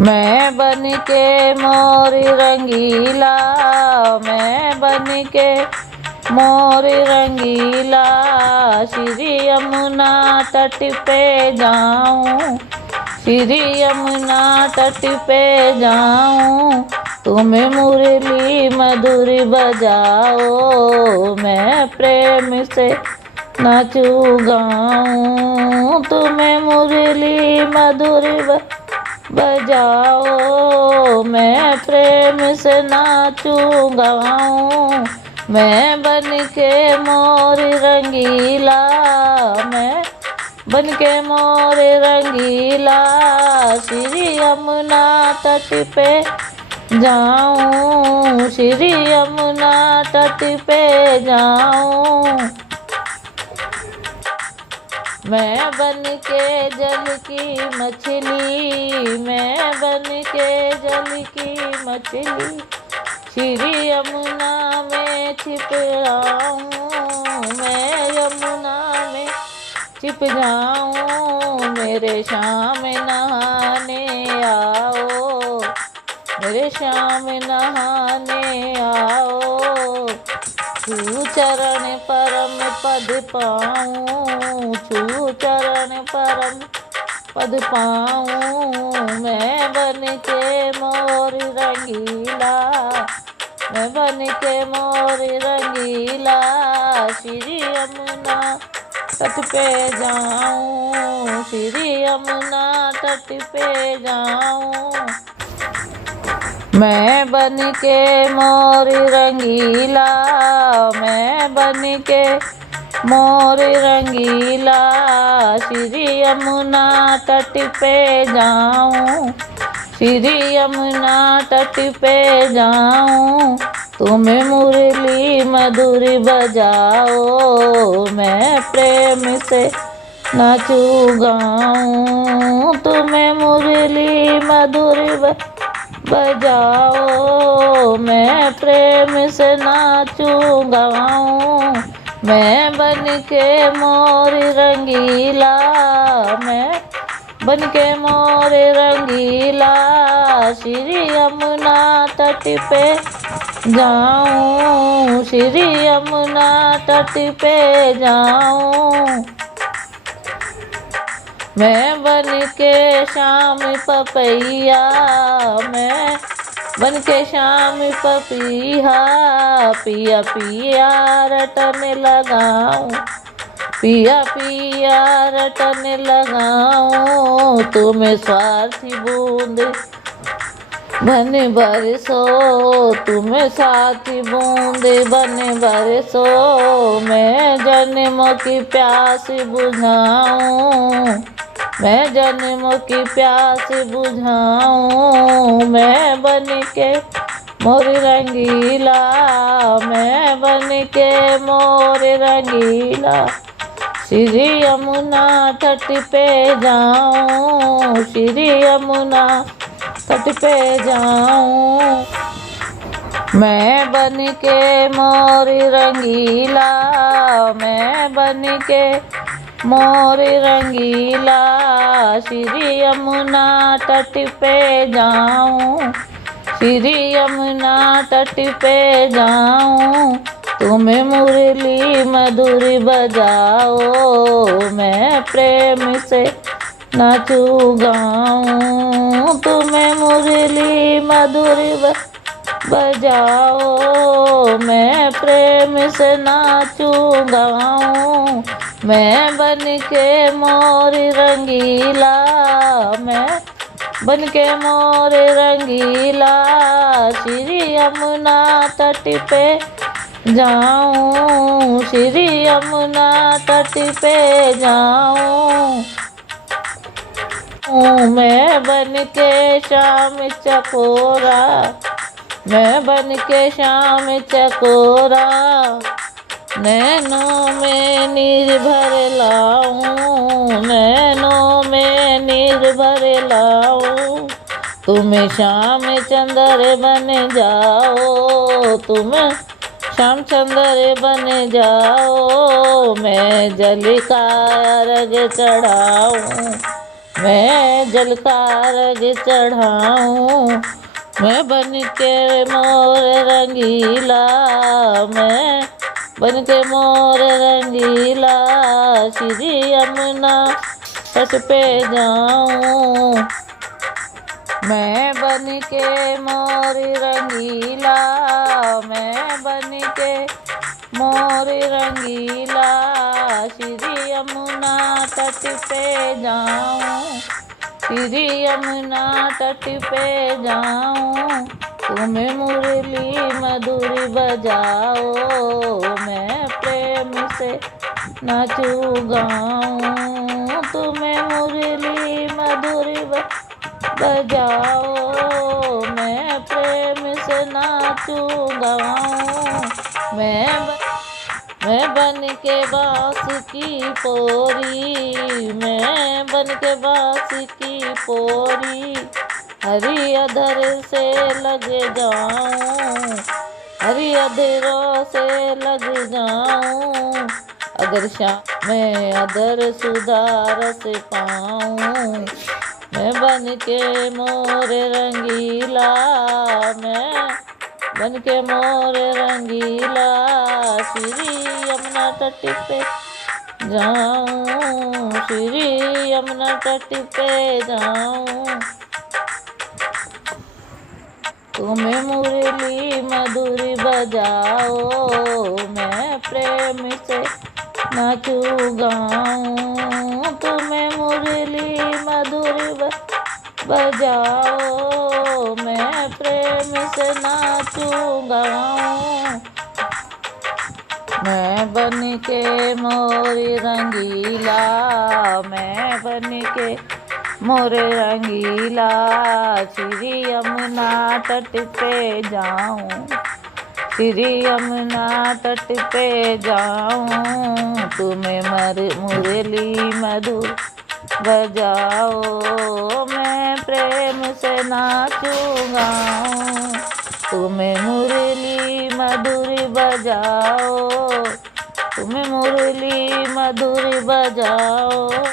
मैं बन के मोर रंगीला, मैं बन के मोर रंगीला, श्री यमुना तट पे जाऊं, श्री यमुना तट पे जाऊं। तुम मुरली मधुर बजाओ, मैं प्रेम से नाचूं गाऊं। तुम मुरली मधुर बजाओ, मैं प्रेम से नाचूं गाऊं। मैं बन के मोर रंगीला, मैं बन के मोर रंगीला, श्री यमुना तट पे जाऊं, श्री यमुना तट पे जाऊं। मैं बन के जल की मछली, मैं बन के जल की मछली, श्री यमुना में छिप जाऊं, मैं यमुना में छिप जाऊं। मेरे श्याम नहाने आओ, मेरे श्याम नहाने आओ। छू चरण परम पद पाऊं, छू चरण परम पद पाऊं। मैं बन के मोर रंगीला, मैं बन के मोर रंगीला, श्री यमुना तट पे जाऊं, श्री यमुना तट पे जाऊं। मैं बन के मोर रंगीला, मैं बन के मोर रंगीला, श्री यमुना तट पे जाऊं, श्री यमुना तट पे जाऊं। तुम मुरली मधुर बजाओ, मैं प्रेम से नाचूं गाऊं। तुम मुरली मधुर बजाओ, मैं प्रेम से नाचूं गाऊं। मैं बन के मोर रंगीला, मैं बन के मोर रंगीला, श्री यमुना तट पे जाऊं, श्री यमुना तट पे जाऊं। मैं बन के श्याम पपैया, मैं बन के श्याम पपीहा, पिया पिया रटन लगाऊं, पिया पिया रटन लगाऊं। तुम स्वार्थी बूंद बन बरसो, तुम साथी बूंद बन बरसो। मैं जन्म की प्यास बुझाऊं, मैं जन्म की प्यास बुझाऊं। मैं बन के मोर रंगीला, मैं बन के मोर रंगीला, श्री यमुना तट पे जाऊं, श्री यमुना तट पे जाऊं। मैं बन के मोर रंगीला, मैं बन के मोर रंगीला, श्री यमुना तट पे जाऊं, श्री यमुना तट पे जाऊं। तुम मुरली मधुर बजाओ, मैं प्रेम से नाचूं गाऊं। तुम मुरली मधुर बजाओ, मैं प्रेम से नाचूं गाऊं। मैं बन के मोर रंगीला, मैं बन के मोर रंगीला, श्री यमुना तट पे जाऊं, श्री यमुना तट पे जाऊं। मैं बन के श्याम चकोरा, मैं बन के श्याम चकोरा, नैनों में नीर भर लाऊं, नैनों में नीर भर लाऊं। तुम श्याम चंद्र बन जाओ, तुम श्याम चंद्र बन जाओ। मैं जल का अर्घ चढ़ाऊं, मैं जल का अर्घ चढ़ाऊं, मैं बन के मोर रंगीला, मैं बन के मोर रंगीला, श्री यमुना तट पे जाऊं। मैं बन के मोर रंगीला, मैं बन के मोर रंगीला, श्री यमुना तट पे जाऊं, श्री यमुना तट पे जाऊं। तुम्हें मुरली मधुर बजाओ, मैं प्रेम से नाचूं गाऊं। तुम्हें मुरली मधुर बजाओ, मैं प्रेम से नाचूं गाऊं। मैं बन के बांस की पोरी, मैं बन के बांस की पोरी, हरी अधर से लग जाऊं, हरी अधरों से लग जाऊं। अगर शाम में अधर सुधारस पाऊं, मैं बन के मोर रंगीला, मैं बन के मोर रंगीला, श्री यमुना तट पे जाऊं, श्री यमुना तट पे जाऊं। तुम्हें मुरली मधुर बजाओ, मैं प्रेम से नाचूं गाऊं। तुम्हें मुरली मधुर बजाओ, मैं प्रेम से नाचूं गाऊं। मैं बन के मोर रंगीला, मैं बन के मोर रंगीला, श्री यमुना तट पे जाऊं, श्री यमुना तट पे जाऊं। तुम्हें मुरली मधुर बजाओ, मैं प्रेम से नाचूं गाऊं। तुम्हें मुरली मधुर बजाओ, तुम्हें मुरली मधुर बजाओ।